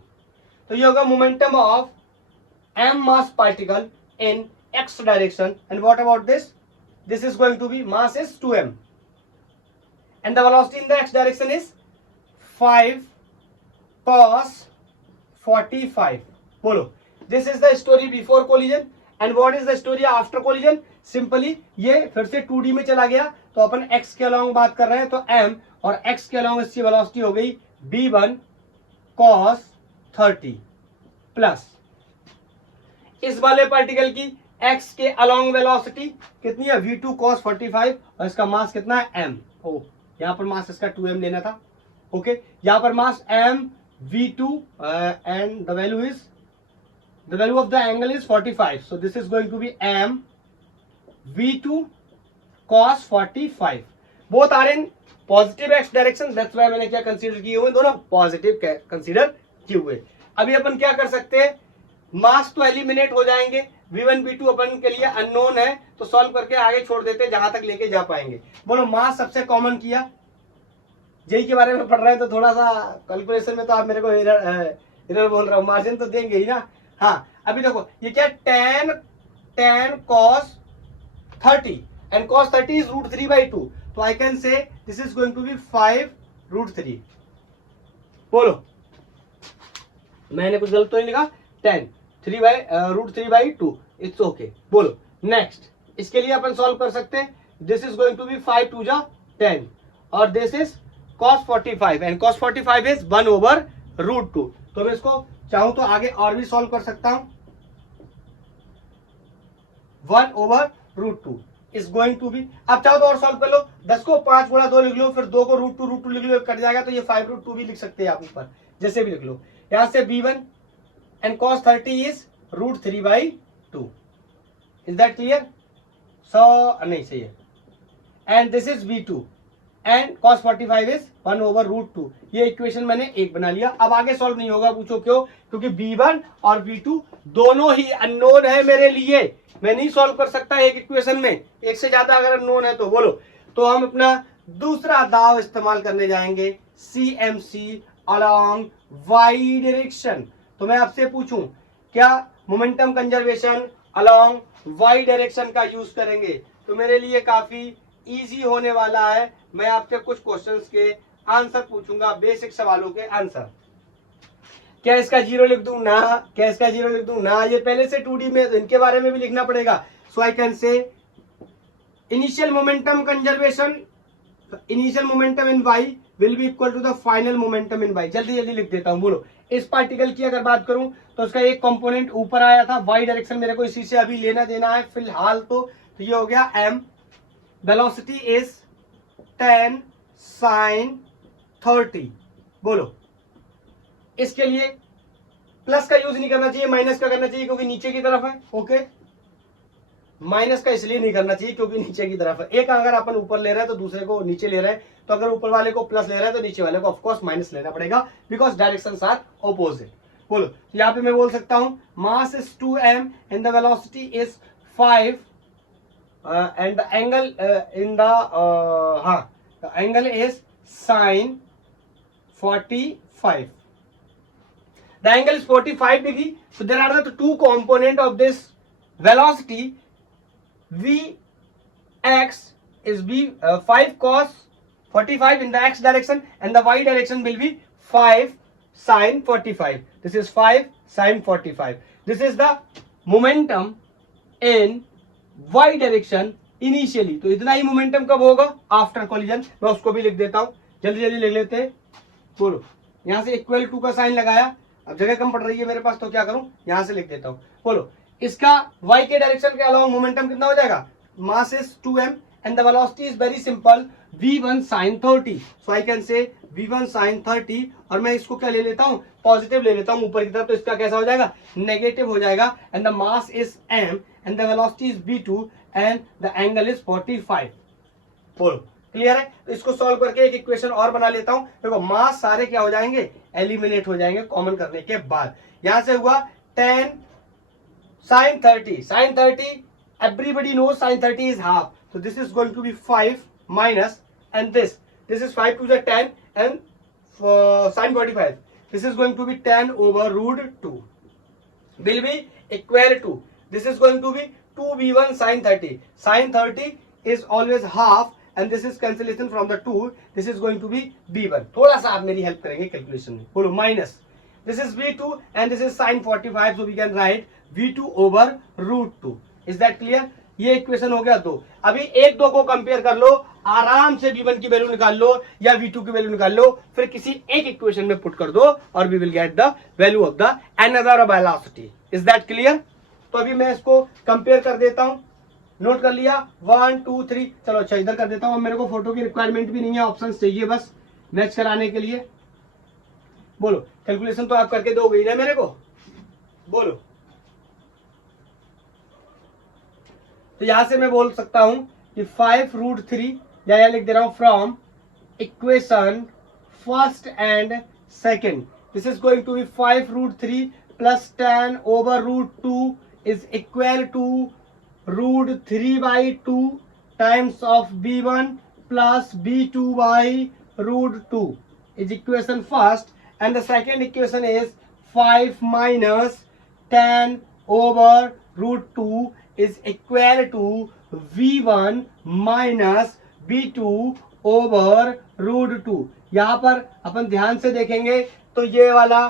तो ये होगा momentum of m mass particle in x direction. And what about this, this is going to be, mass is 2m and the velocity in the x direction is 5 cos 45। बोलो, this is the story before collision, and what is the story after collision. Simply ये फिर से 2D में चला गया, तो अपन x के along बात कर रहे हैं, तो m, और x के अलोंग इसकी वेलोसिटी हो गई v1 cos 30 प्लस इस वाले पार्टिकल की x के अलोंग वेलोसिटी कितनी है, v2 cos 45, और इसका मास कितना है, m। ओ, यहां पर मास इसका 2m लेना था। ओके, यहां पर मास m v2 and the value of the angle is 45, so this is going to be m v2 cos 45। both are in positive x direction, that's why मैंने क्या कंसीडर किए हुए, दोनों पॉजिटिव कंसीडर किए हुए। अभी अपन क्या कर सकते हैं, मास तो एलिमिनेट हो जाएंगे, v1 v2 अपन के लिए अननोन है, तो सॉल्व करके आगे छोड़ देते हैं जहां तक लेके जा पाएंगे। बोलो, मास सबसे कॉमन किया, जेई के बारे में पढ़ रहे हैं तो थोड़ा सा कैलकुलेशन में तो आप मेरे को एरर बोल रहा हूँ, मार्जिन तो देंगे ही ना। हाँ अभी देखो ये क्या, tan cos 30 and cos 30 is root 3 by 2, तो I can say this is going to be 5 root 3. बोलो, मैंने कुछ गलत तो नहीं लिखा, tan 3 by root 3 by 2, it's okay. बोलो नेक्स्ट, इसके लिए अपन सॉल्व कर सकते हैं. This is going to be 5 2 जा 10 और this is cos 45 and cos 45 is 1 over root 2. तो मैं इसको चाहूं तो आगे और भी सॉल्व कर सकता हूं. 1 over root 2 is going to be, अब चाहो तो और सॉल्व कर लो. 10 को 5 गुणा 2 लिख लो, फिर 2 को रूट टू लिख लो, कट जाएगा तो ये 5 रूट 2 भी लिख सकते हैं आप ऊपर, जैसे भी लिख लो. यहां से b1 and cos 30 is root 3 by 2. Is that clear? नहीं सही है. And this is b2 and cos 45 is 1 over root 2. ये इक्वेशन मैंने एक बना लिया. अब आगे सॉल्व नहीं होगा. पूछो क्यों? क्योंकि b1 और b2 दोनों ही अननोन है मेरे लिए. मैं नहीं सॉल्व कर सकता एक इक्वेशन में, एक से ज्यादा अगर अननोन है तो. बोलो, तो हम अपना दूसरा दाव इस्तेमाल करने जाएंगे, CMC अलोंग y डायरेक्शन. तो मैं आपसे पूछूं, क्या momentum conservation along y direction का यूज करेंगे? तो मेरे लिए काफी इजी होने वाला है. मैं आपसे कुछ क्वेश्चंस के आंसर पूछूंगा, बेसिक सवालों के आंसर. क्या इसका जीरो लिख दूं? ना. क्या इसका जीरो लिख दूं? ना. ये पहले से 2D में, तो इनके बारे में भी लिखना पड़ेगा. So I can say initial momentum conservation, initial momentum in y will be equal to the final momentum in y. जल्दी जल्दी लिख देता हूं. बोलो, इस पार्टिकल की अगर बात करूं तो उसका एक कंपोनेंट ऊपर आया था, y डायरेक्शन मेरे को इसी से अभी लेना देना है फिलहाल. तो ये हो गया m. Velocity is tan sin 30. बोलो, इसके लिए प्लस का यूज नहीं करना चाहिए, माइनस का करना चाहिए क्योंकि नीचे की तरफ है. ओके, माइनस का इसलिए नहीं करना चाहिए क्योंकि नीचे की तरफ है. एक अगर अपन ऊपर ले रहे हैं तो दूसरे को नीचे ले रहे हैं, तो अगर ऊपर वाले को प्लस ले रहे हैं तो नीचे वाले को ऑफ कोर्स माइनस लेना पड़ेगा, बिकॉज डायरेक्शंस आर ऑपोजिट. बोलो, तो यहाँ पे मैं बोल सकता हूं मास is 2m and the velocity is 5 and the angle in the the angle is sin 45. The angle is 45 degree. So there are the two component of this velocity. Vx is 5 cos 45 in the x direction and the y direction will be 5 sin 45. This is 5 sin 45. This is the momentum in y direction initially. तो इतना ही momentum कब होगा? After collision. मैं उसको भी लिख देता हूं, जल्दी जल्दी लिख लेते हैं. बोलो, यहां से इक्वल टू का साइन लगाया. अब जगह कम पड़ रही है मेरे पास तो क्या करूं, यहां से लिख देता हूं. बोलो, इसका y के डायरेक्शन के अलावा मोमेंटम कितना हो जाएगा? मास is 2m and the velocity is very simple, v1 sin 30. So I can से v1 sin 30 और मैं इसको क्या ले लेता हूं? पॉजिटिव ले लेता हूं ऊपर की तरफ. तो इसका कैसा हो जाएगा? नेगेटिव हो जाएगा. And the mass is m and the velocity is v2 and the angle is 45. बोलो, क्लियर है? तो इसको सॉल्व करके एक इक्वेशन और बना लेता हूं. देखो, मास सारे क्या हो जाएंगे? एलिमिनेट हो जाएंगे कॉमन करने के बाद. यहां से हुआ tan sin 30. sin 30 everybody knows sin 30 is half. So this is going to be 5 minus and this is 5 to the 10 and sin 45. This is going to be 10 over root 2 will be equal to, this is going to be 2v1 sin 30. sin 30 is always half and this is cancellation from the 2. This is going to be b1. थोड़ा सा आप मेरी help करेंगे calculation में. बोलो, minus this is v2 and this is sin 45. So we can write v2 over root 2. Is that clear? ये equation हो गया 2. अभी एक दो को कंपेयर कर लो, आराम से v1 की वैल्यू निकाल लो या v2 की वैल्यू निकाल लो, फिर किसी एक इक्वेशन में पुट कर दो और we will get the value of the another velocity. Is that clear? तो अभी मैं इसको कंपेयर कर देता हूं. नोट कर लिया? 1 2 3. चलो अच्छा, इधर कर देता हूं. मेरे को फोटो की रिक्वायरमेंट भी नहीं है, ऑप्शन चाहिए बस मैच कराने के लिए. बोलो, कैलकुलेशन तो आप करके दोगे ना मेरे को? बोलो. तो यहां से मैं बोल सकता हूं कि 5 रूट 3 या लिख दे रहा हूं from equation first and second. This is going to be 5 root 3 plus 10 over root 2 is equal to root 3 by 2 times of b1 plus b2 by root 2 is equation first and the second equation is 5 minus 10/√2 is equal to V1 minus V2/√2। यहां पर अपन ध्यान से देखेंगे तो ये वाला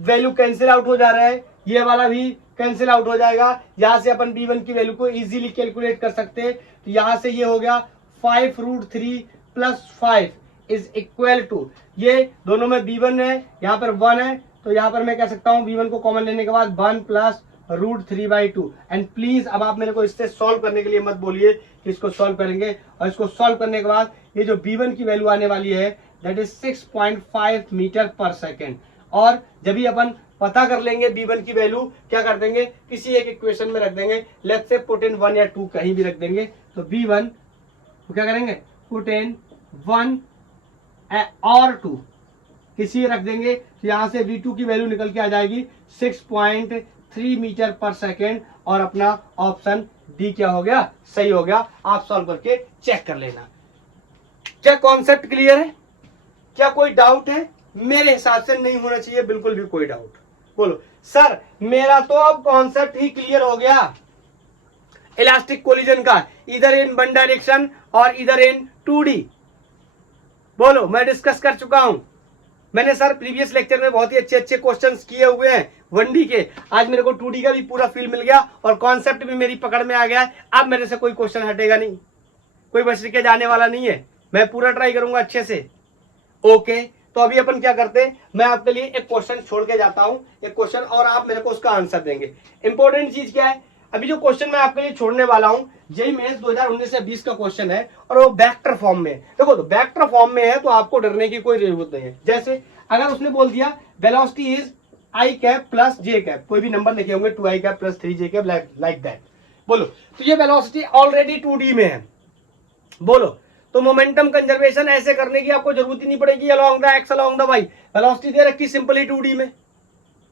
value cancel out हो जा रहा है, ये वाला भी कैंसिल आउट हो जाएगा। यहां से अपन B1 की वैल्यू को इजीली कैलकुलेट कर सकते हैं। तो यहां से ये हो गया 5√3 प्लस 5 इज इक्वल टू, ये दोनों में B1 है, यहाँ पर 1 है, तो यहाँ पर मैं कह सकता हूँ B1 को कॉमन लेने के बाद 1 प्लस √3/2। एंड प्लीज अब आप मेरे को इससे सॉल्व करने के लिए मत बोलिए कि इसको सॉल्व करेंगे, और इसको सॉल्व करने के बाद ये जो B1 की वैल्यू आने वाली है that is 6.5 metre per second. और जब भी अपन पता कर लेंगे B1 की वैल्यू, क्या कर देंगे, किसी एक इक्वेशन में रख देंगे, लेट्स से पुट इन 1 या 2 कहीं भी रख देंगे। तो B1 तो क्या करेंगे, पुट इन 1 और 2 किसी रख देंगे, तो यहां से V2 की वैल्यू निकल के आ जाएगी 6.3 मीटर पर सेकेंड, और अपना ऑप्शन डी क्या हो गया, सही हो गया। आप सॉल्व करके चेक कर लेना। क्या कॉन्सेप्ट क्लियर है? क्या कोई डाउट है? मेरे हिसाब से नहीं होना चाहिए बिल्कुल भी कोई डाउट। बोलो सर, मेरा तो अब कॉन्सेप्ट ही क्लियर हो गया इलास्टिक कोलिजन का, इधर इन 1 डायरेक्शन और इधर इन 2D। बोलो, मैं डिस्कस कर चुका हूं। मैंने सर प्रीवियस लेक्चर में बहुत ही अच्छे अच्छे क्वेश्चंस किए हुए हैं 1D के, आज मेरे को 2D का भी पूरा फील मिल गया और कॉन्सेप्ट भी मेरी पकड़ में आ गया है। अब मेरे से कोई क्वेश्चन हटेगा नहीं, कोई बच के जाने वाला नहीं है, मैं पूरा ट्राई करूंगा अच्छे से। ओके, तो अभी अपन क्या करते हैं, मैं आपके लिए एक क्वेश्चन छोड़ के जाता हूं, एक क्वेश्चन, और आप मेरे को उसका आंसर देंगे। इंपॉर्टेंट चीज क्या है, अभी जो क्वेश्चन मैं आपके लिए छोड़ने वाला हूं जेईई मेंस 2019 या 20 का क्वेश्चन है, और वो वेक्टर फॉर्म में है। देखो, तो वेक्टर फॉर्म में है तो आपको डरने की कोई जरूरत नहीं है। जैसे अगर उसने बोल दिया velocity is i cap plus j cap, कोई भी नंबर लिखे होंगे 2i cap plus 3j cap, like that. बोलो, तो ये वेलोसिटी ऑलरेडी 2D में है। बोलो, तो मोमेंटम कंजर्वेशन ऐसे करने की आपको जरूरत ही नहीं पड़ेगी, along the X along the Y, velocity दे रखी सिंपली 2D में,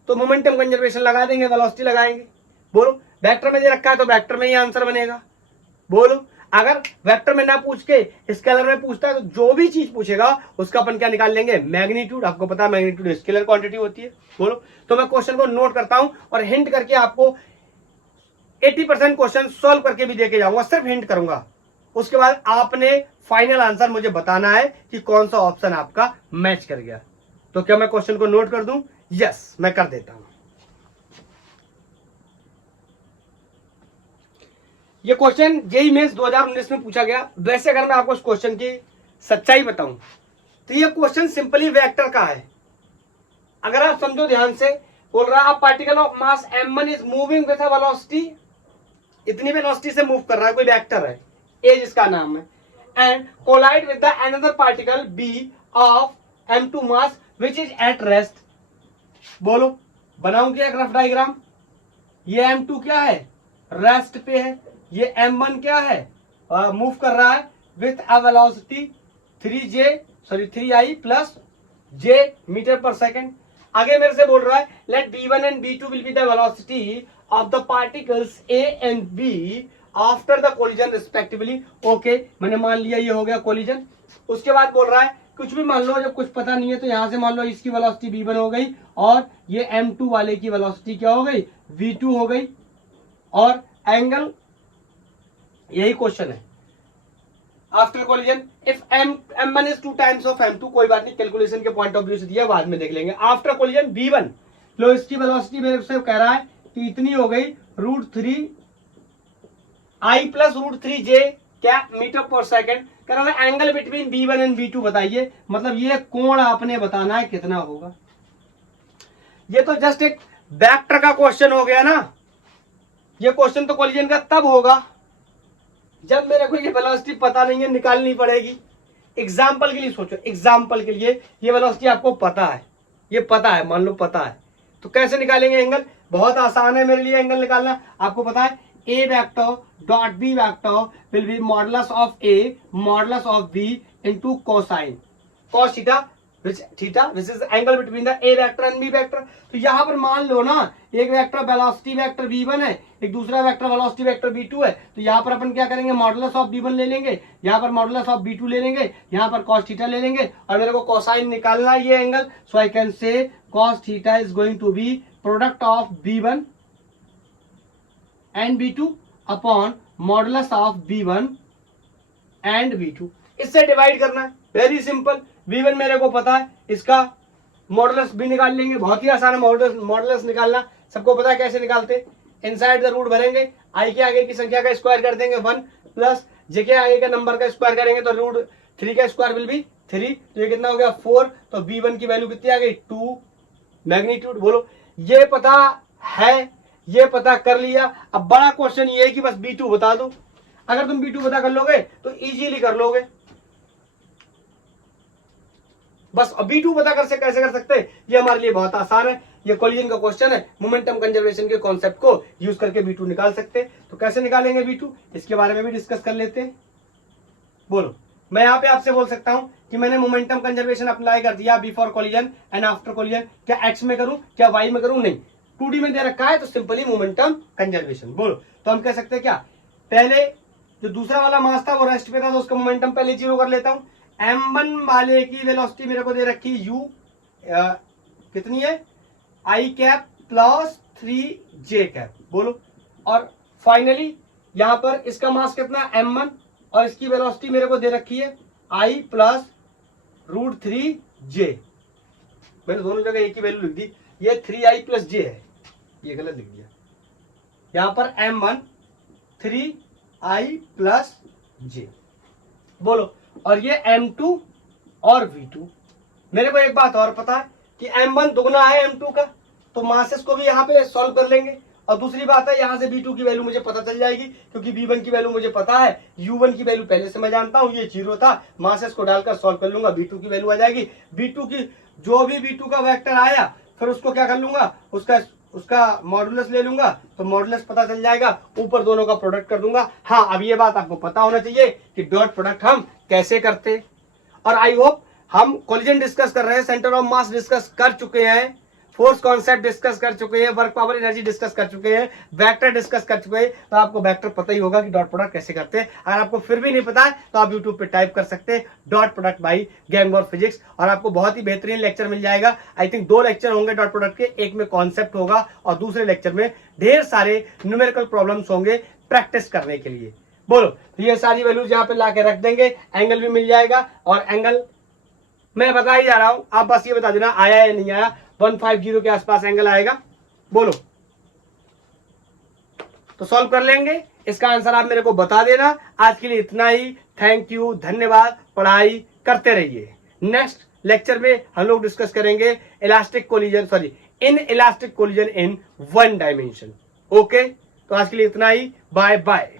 तो मोमेंटम कंजर्वेशन लगा देंगे, वेलोसिटी लगाएंगे। बोलो, वेक्टर में दे रखा है तो वेक्टर में ही आंसर बनेगा। बोलो, अगर वेक्टर में ना पूछ के स्केलर में पूछता है तो जो भी चीज पूछेगा उसका अपन क्या निकाल लेंगे, मैग्नीट्यूड। आपको पता है मैग्नीट्यूड स्केलर क्वांटिटी होती है। बोलो, तो मैं क्वेश्चन को नोट करता हूं और हिंट करके आपको 80% क्वेश्चन सॉल्व करके भी देके जाऊंगा, सिर्फ हिंट करूंगा। उसके बाद आपने फाइनल आंसर मुझे बताना है कि कौन सा ऑप्शन आपका मैच कर गया। तो क्या मैं क्वेश्चन को नोट कर दूं? यस, मैं कर देता हूं। ये क्वेश्चन जेईई मेंस 2019 में पूछा गया। वैसे अगर मैं आपको इस क्वेश्चन की सच्चाई बताऊं तो ये क्वेश्चन सिंपली वेक्टर का है। अगर आप समझो ध्यान से, बोल रहा है particle of mass m1 is moving with a velocity, इतनी वेलोसिटी से मूव कर रहा है, कोई वेक्टर है, ए जिसका नाम है, and collide with the another particle b of m2 mass which is at rest. बोलो, बनाऊं क्या एक रफ डायग्राम? ये m2 क्या है, रेस्ट पे है, ये m1 क्या है, मूव कर रहा है with a velocity 3i plus j metre per second. आगे मेरे से बोल रहा है let b1 and b2 will be the velocity of the particles a and b after the collision respectively. Okay, मैंने मान लिया ये हो गया कोलिजन। उसके बाद बोल रहा है कुछ भी मान लो, जब कुछ पता नहीं है तो यहां से मान लो इसकी वेलोसिटी v1 हो गई और ये m2 वाले की वेलोसिटी क्या हो गई, v2 हो गई, और एंगल, यही क्वेश्चन है after collision if m1 is 2 times of m2, कोई बात नहीं, कैलकुलेशन के पॉइंट ऑफ व्यू से दिया, बाद में देख लेंगे। आफ्टर कोलिजन v1, लो इसकी वेलोसिटी मेरे से कह रहा है कि इतनी हो गई √3i प्लस √3j क्या मीटर पर सेकेंड। कह रहा है angle between v1 and v2 बताइए, मतलब ये कोण आपने बताना है कितना होगा। ये तो जस्ट एक वेक्टर का क्वेश्चन हो गया ना। ये क्वेश्चन तो कोलिजन का तब होगा जब मेरे को ये वेलोसिटी पता नहीं है, निकालनी पड़ेगी। एग्जाम्पल के लिए सोचो, एग्जाम्पल के लिए ये वेलोसिटी आपको पता है, ये पता है, मान लो पता है, तो कैसे निकालेंगे एंगल? बहुत आसान है मेरे लिए एंगल निकालना। आपको पता है a vector dot b vector will be modulus of a modulus of b into cosine cos theta which is angle between the a vector and b vector. तो यहां पर मान लो ना, एक वेक्टर वेलोसिटी वेक्टर v1 है, एक दूसरा vector velocity vector v2 है, तो यहां पर अपन क्या करेंगे, मॉडुलस ऑफ v1 ले लेंगे, यहां पर मॉडुलस ऑफ v2 ले लेंगे, यहां पर cos थीटा ले लेंगे, और मेरे को कोसाइन निकालना है ये angle, so I can say cos theta is going to be product of B1 and B2 upon modulus of B1 and B2। इससे डिवाइड करना है, वेरी सिंपल। B1 मेरे को पता है, इसका मॉडुलस भी निकाल लेंगे, बहुत ही आसान है मॉडुलस निकालना, सबको पता है कैसे निकालते। इनसाइड द रूट भरेंगे, आई के आगे की संख्या का स्क्वायर कर देंगे 1 प्लस जे के आगे का नंबर का स्क्वायर करेंगे तो रूट 3 का स्क्वायर विल बी 3, तो ये कितना हो गया 4। तो B1 की वैल्यू कितनी आ गई 2 मैग्नीट्यूड। बोलो, ये पता है, ये पता कर लिया। अब बड़ा क्वेश्चन ये है कि बस B2 बता दो। अगर तुम B2 पता कर लोगे तो इजीली कर लोगे। बस B2 पता कर से कैसे कर सकते हैं, ये हमारे लिए बहुत आसान है। ये कोलिजन का क्वेश्चन है, मोमेंटम कंजर्वेशन के कॉन्सेप्ट को यूज करके B2 निकाल सकते हैं। तो कैसे निकालेंगे B2, इसके बारे में भी डिस्कस कर लेते हैं। बोलो, मैं यहाँ पे आपसे बोल सकता हूं कि मैंने मोमेंटम कंजर्वेशन अप्लाई कर दिया before collision and after collision. क्या एक्स में करूं, क्या वाई में करूं? नहीं, 2D में दे रखा है तो सिंपली मोमेंटम कंजर्वेशन। बोलो, तो हम कह सकते हैं क्या, पहले जो दूसरा वाला मास था वो रेस्ट पे था तो उसका मोमेंटम पहले 0 कर लेता हूं। M1 वाले की वेलोसिटी मेरे को दे रखी u कितनी है, i cap plus 3j cap. बोलो, और फाइनली यहां पर इसका मास कितना M1 और इसकी वेलोसिटी मेरे को दे रखी है i प्लस रूट 3j। मैंने दोनों जगह एक ही वैल्यू लिख दी, ये 3i प्लस j है, ये गलत लिख दिया। यहां पर M1 3i प्लस j। बोलो, और ये M2 और V2। मेरे को एक बात और पता है कि M1 दुगना है M2 का, तो मासेस को भी यहाँ पे सॉल्व कर लेंगे। और दूसरी बात है, यहाँ से B2 की वैल्यू मुझे पता चल जाएगी क्योंकि B1 की वैल्यू मुझे पता है, U1 की वैल्यू पहले से मैं जानता हूँ, ये 0 था, मासेस को डालकर सॉल्व कर लूंगा, B2 की वैल्यू आ जाएगी। B2 की जो भी B2 का वेक्टर आया फिर उसको क्या कर लूंगा, उसका मॉडुलस ले लूंगा, तो मॉडुलस पता चल जाएगा, ऊपर दोनों का प्रोडक्ट कर दूंगा। हाँ, अब ये बात आपको पता होना चाहिए कि डॉट प्रोडक्ट हम कैसे करते। और आई होप हम कोलिजन डिस्कस कर रहे हैं, सेंटर ऑफ मास डिस्कस कर चुके हैं, फोर्स कॉन्सेप्ट डिस्कस कर चुके हैं, वर्क पावर एनर्जी डिस्कस कर चुके हैं, वेक्टर डिस्कस कर चुके हैं, तो आपको वेक्टर पता ही होगा कि डॉट प्रोडक्ट कैसे करते हैं। अगर आपको फिर भी नहीं पता है तो आप यूट्यूब पे टाइप कर सकते हैं डॉट प्रोडक्ट बाई गैंग और फिजिक्स, और आपको बहुत ही बेहतरीन लेक्चर मिल जाएगा। आई थिंक 2 लेक्चर होंगे डॉट प्रोडक्ट के, एक में कॉन्सेप्ट होगा और दूसरे लेक्चर में ढेर सारे न्यूमेरिकल प्रॉब्लम्स होंगे प्रैक्टिस करने के लिए। बोलो, तो ये सारी वैल्यूज यहाँ पे ला के रख देंगे, एंगल भी मिल जाएगा, और एंगल मैं बता ही जा रहा हूं, आप बस ये बता देना आया या नहीं आया। 150 के आसपास एंगल आएगा। बोलो, तो सॉल्व कर लेंगे, इसका आंसर आप मेरे को बता देना। आज के लिए इतना ही, थैंक यू, धन्यवाद, पढ़ाई करते रहिए। नेक्स्ट लेक्चर में हम लोग डिस्कस करेंगे elastic collision, in elastic collision in 1 dimension. Okay, तो आज के लिए इतना ही, बाय बाय।